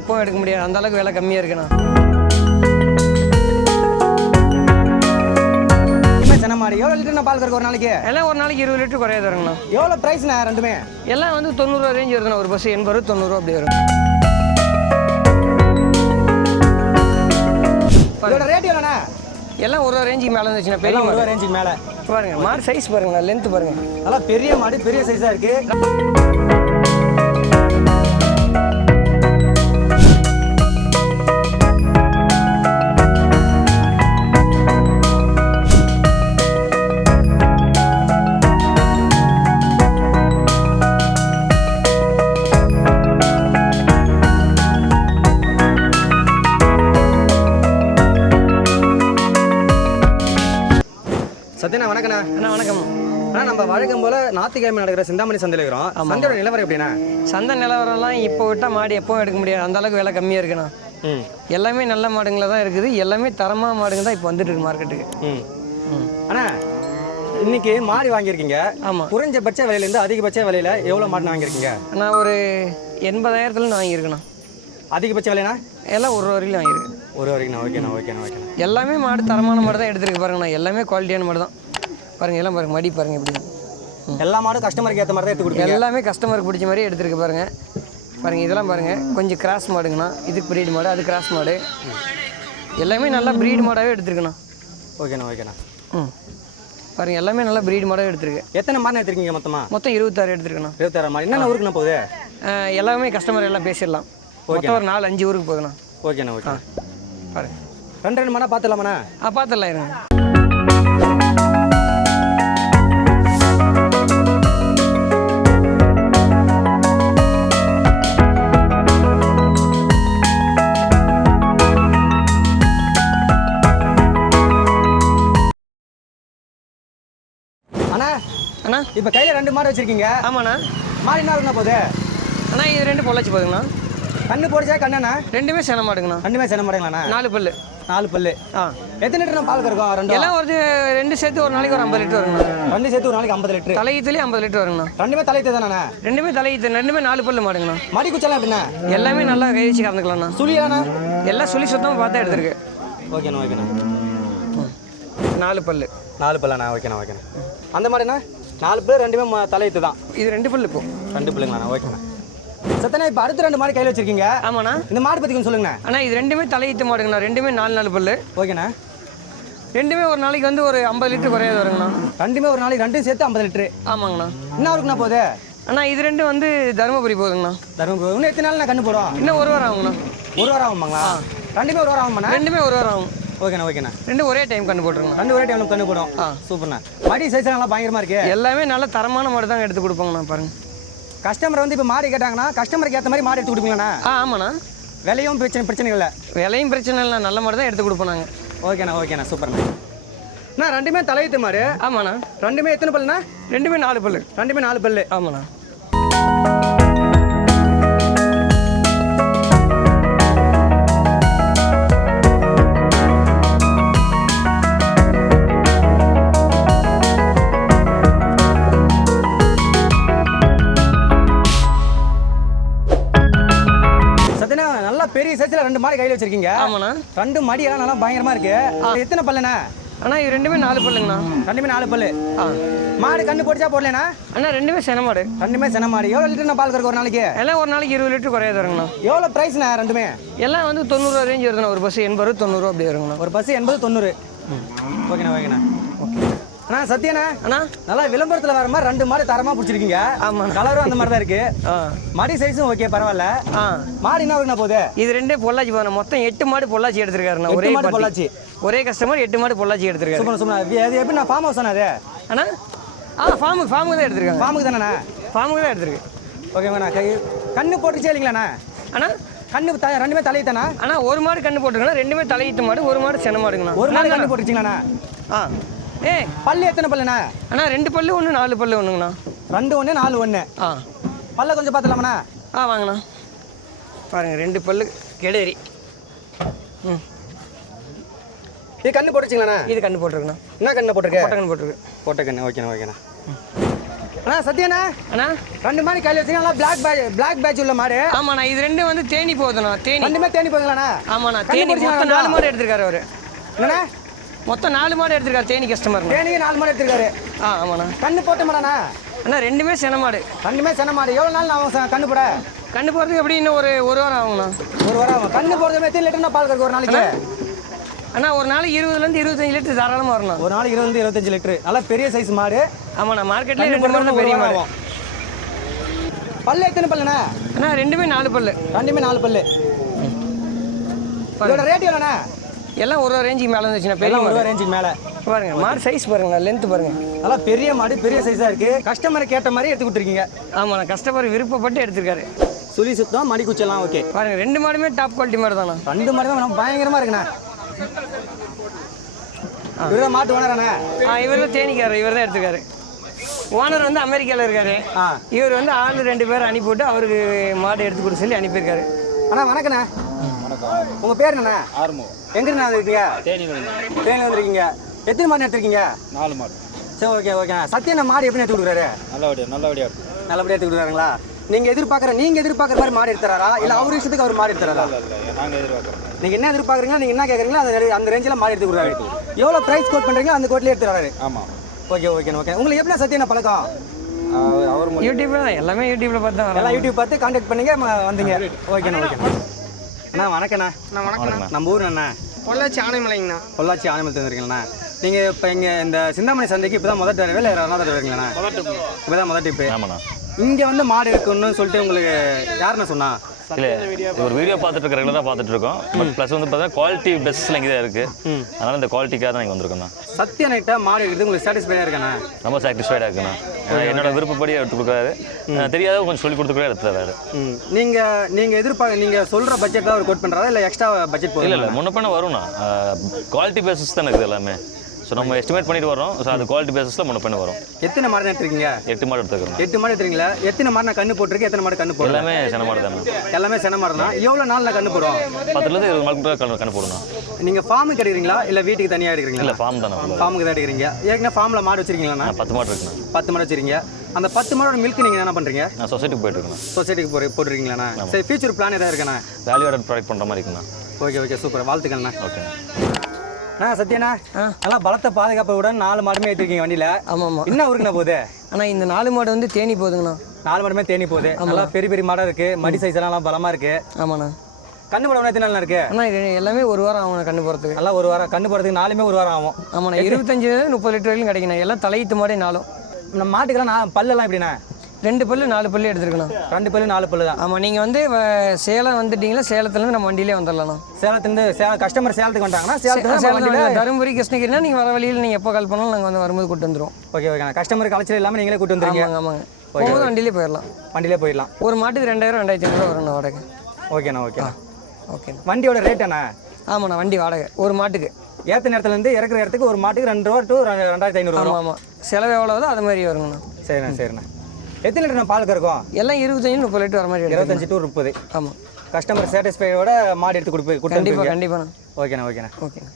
எப்பவும் எடுக்க முடியாது. அந்த அளவுக்கு விலை கம்மியாக இருக்குண்ணா மாடு எவ்வளோ லிட்டர் பால் கறக்கு ஒரு நாளைக்கு? எல்லாம் ஒரு நாளைக்கு இருபது லிட்டர் குறையாது வருங்கண்ணா எவ்வளோ ப்ரைஸ்ண்ணா ரெண்டுமே? எல்லாம் வந்து தொண்ணூறுரூவா ரேஞ்ச் வருதுண்ணா. ஒரு பஸ் எண்பது ரூபா தொண்ணூறுரூவா அப்படி வரும். இதோட ரேட் எவ்வளோண்ணா எல்லாம் ஒரு ரேஞ்சுக்கு மேலே வந்துச்சுண்ணா பெரிய ஒரு ரேஞ்சுக்கு மேலே. பாருங்க மாடு சைஸ் பாருங்கண்ணா. லென்த் பாருங்க. நல்லா பெரிய மாடு பெரிய சைஸாக இருக்கு. சத்யண்ணா வணக்கண்ணா அண்ணா வணக்கம். அண்ணா நம்ம வழக்கம் போல ஞாயிற்றுக்கிழமை நடக்கிற சிந்தாமணி சந்தையில் இருக்கிறோம். சந்தையோட நிலவரம் எப்படிண்ணா? சந்தை நிலவரம்லாம் இப்போ விட்டால் மாடு எப்பவும் எடுக்க முடியாது. அந்த அளவுக்கு விலை கம்மியாக இருக்குண்ணா. ம். எல்லாமே நல்ல மாடுங்களா தான் இருக்குது. எல்லாமே தரமான மாடுங்க தான் இப்போ வந்துட்டு இருக்கு மார்க்கெட்டுக்கு அண்ணா இன்னைக்கு மாடு வாங்கியிருக்கீங்க. ஆமாம் குறைஞ்சபட்ச விலையிலேருந்து அதிகபட்ச விலையில எவ்வளோ மாடு வாங்கியிருக்கீங்க? நான் ஒரு எண்பதாயிரத்துல நான் வாங்கியிருக்கேண்ணா. அதிகபட்ச விலைனா? எல்லாம் ஒரு வரையிலும் வாங்கியிருக்கேன் ஒரு வரைக்குண்ணா ஓகேண்ணா ஓகேண்ணா ஓகேண்ணா எல்லாமே மாடு தரமான மாடு தான் எடுத்துருக்கு பாருங்கண்ணா. எல்லாமே குவாலிட்டியான மாடு தான் பாருங்க எல்லாம் பாருங்க மடி பாருங்க எப்படி எல்லா மாடும் கஸ்டமருக்கு ஏற்ற மாதிரி தான் எடுத்து கொடுப்பீங்க. எல்லாமே கஸ்டமருக்கு பிடிச்ச மாதிரி எடுத்துருக்கு பாருங்க. பாருங்க இதெல்லாம் பாருங்க. கொஞ்சம் கிராஸ் மாடுங்கண்ணா. இதுக்கு பிரீடு மாடு அது கிராஸ் மாடு. எல்லாமே நல்லா பிரீடு மாடாகவே எடுத்துருக்குண்ணா. ஓகேண்ணா ஓகேண்ணா. ம். பாருங்க எல்லாமே நல்லா பிரீடு மாடாகவே எடுத்துருக்கு. எத்தனை மாடு எடுத்திருக்கீங்க மொத்தமா? மொத்தம் இருபத்தாறு எடுத்துருக்குண்ணா. இருபத்தாறு மாடு. என்னென்ன ஊருக்குண்ணா போகுது? எல்லாமே கஸ்டமர் எல்லாம் பேசிடலாம். மொத்தம் ஒரு நாலு அஞ்சு ஊருக்கு போகுதுண்ணா. ஓகேண்ணா ஓகே பாருங்க ரெண்டு ரெண்டு மாடா பார்த்துலாமாண்ணா ஆ பார்த்துடலாம் இருங்க. அண்ணா அண்ணா. இப்போ கையில் ரெண்டு மாடு வச்சிருக்கீங்க. ஆமாண்ணா. மாடு என்ன இருக்குண்ணா போகுது? அண்ணா இது ரெண்டு பொள்ளாச்சி போகுதுங்கண்ணா கண்ணு போடுச்சா கண்ணண்ணா ரெண்டுமே சென மாடுங்கண்ணா. ரெண்டுமே சின்ன மாடுங்களாண்ணா? நாலு பல்லு. நாலு பல்லு. ஆ. எத்தனை லிட்டர் பால் கறக்கும்? ரெண்டு? எல்லாம் ஒரு ரெண்டு சேர்த்து ஒரு நாளைக்கு ஒரு ஐம்பது லிட்டர் வருங்கண்ணா. ரெண்டு சேர்த்து ஒரு நாளைக்கு ஐம்பது லிட்டர். தலையீத்துலேயே ஐம்பது லிட்டர் வருங்கண்ணா. ரெண்டுமே தலைத்து தானே? ரெண்டுமே தலையீத்து ரெண்டுமே நாலு பல்லு மாடுங்கண்ணா. மடி குச்சலாம் எப்படிண்ணா? எல்லாமே நல்லா கை வச்சு கறந்துக்கலாம்ண்ணா சுழியாண்ணா எல்லாம் சொல்லி சுத்தமாக பார்த்தா எடுத்துருக்கு. ஓகேண்ணா ஓகேண்ணா. நாலு பல்லு. நாலு பல்லாண்ணா ஓகேண்ணா ஓகேண்ணா. அந்த மாடுண்ணா? நாலு பேர் ரெண்டுமே தலையீத்து தான். இது ரெண்டு பல்லு இப்போ. ரெண்டு பிள்ளைங்களாண்ணா ஓகேண்ணா. சத்தனா இப்போ அடுத்த ரெண்டு மாடு கையில் வச்சிருக்கீங்க. ஆமாண்ணா. இந்த மாடு பற்றி கொஞ்சம் சொல்லுங்கண்ணா. அண்ணா இது ரெண்டுமே தலையீத்து மாடுங்கண்ணா. ரெண்டுமே நாலு நாலு பல்லு. ஓகேண்ணா. ரெண்டுமே ஒரு நாளைக்கு வந்து ஒரு ஐம்பது லிட்டர் குறையாது வருங்கண்ணா. ரெண்டுமே ஒரு நாளைக்கு ரெண்டும் சேர்த்து ஐம்பது லிட்டரு. ஆமாங்கண்ணா. என்ன இருக்குண்ணா போகுது? அண்ணா இது ரெண்டு வந்து தருமபுரி போகுதுங்கண்ணா தருமபுரி. இன்னும் எத்தனை நாள் நான் கண்ணு போடும்? இன்னும் ஒரு வாரம் ஆகுங்கண்ணா. ஒரு வாரம் ஆகுமாங்களா? ரெண்டுமே ஒரு வாரம் ஆகுமாண்ணா? ரெண்டுமே ஒரு வாரம் ஆகும். ஓகேண்ணா ஓகேண்ணா. ரெண்டும் ஒரே டைம் கண்டு போட்டுருங்கண்ணா. ரெண்டு ஒரே டைம் கண்ணு போடும். ஆ. சூப்பர்ண்ணா. மடி சைஸ் நல்லா பயங்கரமா இருக்கு. எல்லாமே நல்ல தரமான மாடு தான் எடுத்து கொடுப்பாங்கண்ணா பாருங்க. கஸ்டமர் வந்து இப்போ மாடு கேட்டாங்கன்னா கஸ்டமருக்கு ஏற்ற மாதிரி மாடு எடுத்து கொடுப்பீங்களாண்ணா? ஆ ஆமாண்ணா. விலையும் பிரச்சனை பிரச்சனை இல்லை விலையும் பிரச்சனை இல்லை நல்ல மாடு தான் எடுத்து கொடுப்போம் நாங்கள் ஓகேண்ணா ஓகேண்ணா. சூப்பர்ண்ணா. அண்ணா ரெண்டுமே தலையீத்து மாடு. ஆமாண்ணா. ரெண்டுமே எத்தனை பல்லுண்ணா? ரெண்டுமே நாலு பல்லு. ரெண்டுமே நாலு பல்லு. ஆமாண்ணா. ரெண்டு மாடு கையில் வச்சிருக்கீங்க. ஆமாண்ணா. ரெண்டு மடி எல்லாம் நல்லா பயங்கரமா இருக்கு. எத்தனை பல்லுண்ணா? அண்ணா இது ரெண்டுமே நாலு பல்லுங்கண்ணா. ரெண்டுமே நாலு பல்லு. மாடு கண்ணு போட்டுச்சா போடலண்ணா? அண்ணா ரெண்டுமே சென மாடு. ரெண்டுமே சென மாடு. எவ்வளோ லிட்டர் பால் கறக்கு ஒரு நாளைக்கு? எல்லாம் ஒரு நாளைக்கு இருபது லிட்டர் குறையாது வருங்கண்ணா எவ்வளோ ப்ரைஸ்ண்ணா ரெண்டுமே? எல்லாம் வந்து தொண்ணூறுவா ரேஞ்ச் வருதுண்ணா. ஒரு பஸ் எண்பது ரூபா தொண்ணூறுவா அப்படி வருங்கண்ணா. ஒரு பஸ் எண்பது தொண்ணூறு. ஓகேண்ணா ஓகேண்ணா. அண்ணா சத்யண்ணா அண்ணா. நல்லா விளம்பரத்தில் வர மாதிரி ரெண்டு மாடு தரமாக பிடிச்சிருக்கீங்க. ஆமாண்ணா. கலரும் அந்த மாதிரி தான் இருக்கு மடி சைஸும் ஓகே பரவாயில்ல. மாடு என்ன இருக்குண்ணா போகுது? இது ரெண்டே பொள்ளாச்சி போகணும் மொத்தம் எட்டு மாடு பொள்ளாச்சி எடுத்திருக்காருண்ணா. ஒரே மாடு. பொள்ளாச்சி. ஒரே கஸ்டமர் எட்டு மாடு பொள்ளாச்சி எடுத்திருக்காரு. Super super. அது எப்படி நான் ஃபார்ம் ஹவுஸ் அது? அண்ணா? ஆ ஃபார்முக்கு ஃபார்முக்கு தான் எடுத்திருக்காங்க. ஃபார்முக்கு தானேண்ணா ஃபார்முக்கு தான் எடுத்திருக்கு. ஓகேங்கண்ணா கை கண்ணு போட்டுச்சே இல்லைங்களாண்ணா அண்ணா? கண்ணு த ரெண்டுமே தலையை தானே அண்ணா ஒரு மாடு கண்ணு போட்டுருக்கணும் ரெண்டுமே தலையீத்து மாடு ஒரு மாடு சென மாடுங்கண்ணா. ஒரு அண்ணா, கண்ணு போட்டுச்சிங்களாண்ணா ஆ. ஏ பல்லு எத்தனை பல்லுண்ணா? அண்ணா ரெண்டு பல்லு ஒன்று நாலு பல்லு ஒன்றுங்கண்ணா ரெண்டு ஒன்று நாலு ஒன்று ஆ. பல்ல கொஞ்சம் பார்த்துலாமாண்ணா ஆ வாங்கண்ணா. பாருங்க ரெண்டு பல்லு கெடேரி. ம். இது கண்ணு போட்டுச்சிங்களாண்ணா? இது கண்ணு போட்டிருக்குண்ணா. என்ன கண்ணு போட்டிருக்க? பொட்டை கண்ணு போட்டிருக்கு. போட்ட கண்ணு ஓகேண்ணா. ஓகேண்ணா அண்ணா சத்யண்ணா? அண்ணா? ரெண்டு மாடு கையில் வச்சுங்க நல்லா பிளாக் பேட்ச் பிளாக் பேட்ச் உள்ள மாடு. ஆமாண்ணா இது ரெண்டும் வந்து தேனி போகுதுண்ணா தேனி. ரெண்டுமே தேனி போதுங்களாண்ணா? ஆமாண்ணா தேனி. மொத்தம் நாலு மாடு எடுத்திருக்காரு அவரு. என்னண்ணா? மொத்தம் நாலு மாடு எடுத்திருக்காரு தேனி கஸ்டமர் தேனிக்கு நாலு மாடு எடுத்துருக்காரு. ஆ ஆமாண்ணா. கண்ணு போட்ட மாடாண்ணா? அண்ணா ரெண்டுமே சென மாடு. ரெண்டுமே சென்ன மாடு. எவ்வளோ நாள் நான் ச- கண்ணு போட? கண்ணு போகிறதுக்கு எப்படி இன்னும் ஒரு ஒரு வாரம் ஆகுங்கண்ணா ஒரு வாரம் ஆகும். கண்ணு போடுறது எத்தனை லிட்டர்னா பால் கறக்கு ஒரு நாளைக்கு? அண்ணா ஒரு நாளைக்கு இருபதுலேருந்து இருபத்தஞ்சு லிட்டர் தாராளமாக வரணும் ஒரு நாளைக்கு இருபது இருபத்தஞ்சு லிட்டரு. நல்லா பெரிய சைஸ் மாடு. ஆமாண்ணா மார்க்கெட்லேயே ரெண்டு மாடு பெரிய மாடு. ஆகும். பல்லு எத்தனை பல்லுண்ணா? அண்ணா ரெண்டுமே நாலு பல்லு. ரெண்டுமே நாலு பல்லு. இதோட ரேட் எவ்வளோண்ணா? எல்லாம் ஒரு ரேஞ்சுக்கு மேலே வந்துச்சுண்ணா பெரிய எல்லாம் ஒரு மாடு. ரேஞ்சுக்கு மேலே. பாருங்க மாடு சைஸ் பாருங்க லென்த் பாருங்க. நல்லா பெரிய மாடு பெரிய சைஸாக இருக்குது கஸ்டமரை கேட்ட மாதிரி எடுத்து கொடுத்துருக்கீங்க. ஆமாண்ணா கஸ்டமர் விருப்பப்பட்டு எடுத்திருக்காரு. சுழி சுத்தம் மடி குச்செல்லாம் ஓகே பாருங்க ரெண்டு மாடுமே டாப் குவாலிட்டி மாடு தானா ரெண்டு மாடு தான் பயங்கரமாக இருக்குண்ணா. இவர்தான் மாட்டு ஓனராண்ணே ஆ இவர் தான் தேனிக்காரர் இவர் தான் எடுத்துக்காரு ஓனர் வந்து அமெரிக்காவில் இருக்காரு. ஆ. இவர் வந்து ஆள் ரெண்டு பேர் அனுப்பிவிட்டு அவருக்கு மாடு எடுத்து கொடுக்க சொல்லி அனுப்பியிருக்காரு. அண்ணா வணக்கண்ணா. உங்கள் பேர் என்னண்ணா? ஆறுமோ எங்கிருந்து வந்துருக்கீங்க? தேனி வந்து ட்ரெயினில் வந்துருக்கீங்க. எத்தனை மாடு எடுத்துருக்கீங்க? நாலு மாடு. சரி ஓகே ஓகேண்ணா சத்யண்ணா மாடு எப்படி எடுத்து கொடுக்குறாரு? நல்லபடியா நல்லபடியா இருக்கும் நல்லபடியாக எடுத்து கொடுக்குறாங்களா நீங்கள் எதிர்பார்க்குற நீங்கள் எதிர்பார்க்குற மாதிரி மாடு எடுத்துறாரா? இல்லை அவர் இஷ்டத்துக்கு அவர் மாடு எடுத்துறாரா? இல்லை நாங்கள் எதிர்பார்க்குறோம். நீங்கள் என்ன எதிர்பார்க்குறீங்களா நீங்கள் என்ன கேட்குறீங்களோ அந்த அந்த ரேஞ்சில் மாடு எடுத்து கொடுக்குறாரு. எவ்வளோ ப்ரைஸ் கோட் பண்ணுறீங்களோ அந்த கோட்லேயே எடுத்துறாரு. ஆமாம் ஓகே ஓகே ஓகே உங்களுக்கு எப்படி சத்யண்ணா பழக்கம்? அவர் யூடியூப்ல தான் எல்லாமே யூடியூப்ல பார்த்து தான் எல்லாம் யூடியூப் பார்த்து கான்டாக்ட் பண்ணீங்க வந்தீங்க. ஓகேண்ணா ஓகேண்ணா அண்ணா வணக்கண்ணா வணக்கம் நம்ம ஊர் அண்ணா? பொள்ளாச்சி ஆனைமலைங்கண்ணா பொள்ளாச்சி ஆனிமல் வந்துருக்கீங்களா நீங்கள் இப்போ இங்கே இந்த சிந்தாமணி சந்தைக்கு இப்போ தான் முதல் தடவை இல்லை ரெண்டாவது தடவை இருக்கீங்களா இப்போ தான் முதல் டிப்பு இங்கே வந்து மாடு இருக்குன்னு சொல்லிட்டு உங்களுக்கு யாருண்ணா சொன்னா? இல்லை ஒரு வீடியோ பார்த்துட்டு இருக்க ரெகுலராக பார்த்துட்டு இருக்கோம் பட் ப்ளஸ் வந்து பார்த்தீங்கன்னா குவாலிட்டி பெஸ்ட்டில் இங்கே தான் இருக்குது அதனால் இந்த குவாலிட்டிக்காக தான் இங்கே வந்திருக்கோண்ணா சத்யா நைட்டா மாடு இருக்குது உங்களுக்கு சாட்டிஸ்ஃபைடாக இருக்கண்ணா ரொம்ப சாட்டிஸ்ஃபைடாக இருக்குண்ணா என்னோட விருப்பப்படி எடுத்து கொடுக்குறாரு. தெரியாத கொஞ்சம் சொல்லி கொடுத்துக்கூட எடுத்து தராரு ம். நீங்கள் நீங்கள் எதிர்பார்க்க நீங்கள் சொல்கிற பட்ஜெட் தான் அவர் கோட் பண்ணுறாரா இல்லை எக்ஸ்ட்ரா பட்ஜெட் இல்லை இல்லை. முன்ன பண்ண வரும்ண்ணா. குவாலிட்டி பேசிஸ் தானே இருக்குது எல்லாமே. ஸோ நம்ம எஸ்டிமேட் பண்ணிட்டு வரோம் ஸோ அது குவாலிட்டி பேசிஸில் முன்ன பண்ண வரும் எத்தனை மாடு எடுத்துருக்கீங்க? எட்டு மாடு எடுத்துக்கிறோம் எட்டு மாடு எடுத்துறீங்களா எத்தனை மாடு நான் கண்ணு போட்டிருக்கு எத்தனை மாடு கண்ணு போடல எல்லாமே சின்ன மாடு தானே எல்லாமே சென மாடு தான். எவ்வளோ நாளில் கண்ணு போடும் பத்துலேருந்து இருபது மாடு கணக்கு கணக்கு போடணும். நீங்கள் ஃபார்முக்கு எடுக்கிறீங்களா? இல்லை வீட்டுக்கு தனியாக எடுக்கிறீங்களா? இல்லை ஃபார்ம் தானே. ஃபார்முக்கு தான் எடுக்கிறீங்க. ஏற்கனவே ஃபார்மில் மாடு வச்சிருக்கீங்களா பத்து மாடு இருக்குண்ணா பத்து மாடு வச்சிருக்கீங்க. அந்த பத்து மாடோட மில்க் நீங்கள் என்ன பண்ணுறீங்க நான் சொசைட்டிக்கு போயிட்டு இருக்கேண்ணா சொசைட்டிக்கு போட்டு போட்டுருக்கீங்களாண்ணா சரி ஃபியூச்சர் பிளான் எதாவது இருக்கண்ணா வேல்யூ ஆடட் ப்ராடக்ட் பண்ணுற மாதிரி இருக்குண்ணா ஓகே ஓகே சூப்பர் வாழ்த்துக்கண்ணா ஓகேண்ணா அண்ணா சத்யண்ணா நல்லா பலத்த பாதுகாப்புடன் நாலு மாடுமே ஏற்றிருக்கீங்க வண்டியில். ஆமாம் ஆமாம் என்ன ஊருக்குண்ணா போகுது? ஆனால் இந்த நாலு மாடு வந்து தேனி போகுதுங்கண்ணா. நாலு மாடுமே தேனி போகுது. நல்லா பெரிய பெரிய மாடம் இருக்கு. மடி சைஸ் எல்லாம் நல்லா பலமா இருக்கு. ஆமாண்ணா. கண்ணு போட எத்தனை நாள் இருக்கு? அண்ணா இது எல்லாமே ஒரு வாரம் ஆகும்ண்ணா கண்ணு போகிறதுக்கு நல்லா ஒரு வாரம் கண்ணு போடுறதுக்கு நாலுமே ஒரு வாரம் ஆகும். ஆமாண்ணா இருபத்தஞ்சு முப்பது லிட்டர் வரைக்கும் கிடைக்கணும் எல்லாம் தலையீத்து மாடே நாளும் நம்ம மாட்டுக்கெல்லாம் நான் பல்லெல்லாம் எப்படிண்ணா? ரெண்டு பல்லு நாலு பல்லு எடுத்துருக்கணும். ரெண்டு பல்லு நாலு பல்லு தான். ஆமாம் நீங்கள் வந்து சேலம் வந்துட்டீங்களா? சேலத்துலேருந்து நம்ம வண்டியிலே வந்துடலாம்ண்ணா சேலத்துலேருந்து சேலம் கஸ்டமர் சேலத்துக்கு வந்துட்டாங்கன்னா சேலத்துல சேலம் தருமபுரி கிருஷ்ணகிரினா நீங்கள் வர வழியில் நீங்கள் எப்போ கால் பண்ணாலும் நாங்கள் வந்து வரும்போது கூட்டு வந்துருவோம். ஓகே ஓகே கஸ்டமருக்கு அலைச்சல் இல்லாமல் நீங்களே கூட்டு வந்துருக்கீங்க ஆமாங்க போகும்போது வண்டியிலே போயிடலாம் வண்டியிலே போயிடலாம் ஒரு மாட்டுக்கு ரெண்டாயிரம் ரெண்டாயிரத்தி ஐநூறுவா வரும்ண்ணா வாடகை. ஓகேண்ணா ஓகேண்ணா ஓகேண்ணா வண்டியோட ரேட் என்ன? ஆமாண்ணா வண்டி வாடகை. ஒரு மாட்டுக்கு. ஏற்ற நேரத்துலேருந்து இறக்குற இடத்துக்கு ஒரு மாட்டுக்கு ரெண்டு ரூபா டு ரெண்டாயிரத்தி ஐநூறு வரும். ஆமாம் ஆமாம். செலவு எவ்வளோதோ அது மாதிரி வருங்கண்ணா. சரிண்ணா சரிண்ணா. எத்தனை லிட்டர் பால் கறக்கும் எல்லாம் இருபத்தஞ்சு முப்பது லிட்டர் வர மாதிரி இருபத்தஞ்சு டு முப்பது. ஆமாம் கஸ்டமர் சாட்டிஸ்ஃபையோட மாடு எடுத்து கொடுப்பு கொடுத்து கண்டிப்பாக கண்டிப்பாண்ணா. ஓகேண்ணா ஓகேண்ணா. ஓகேண்ணா.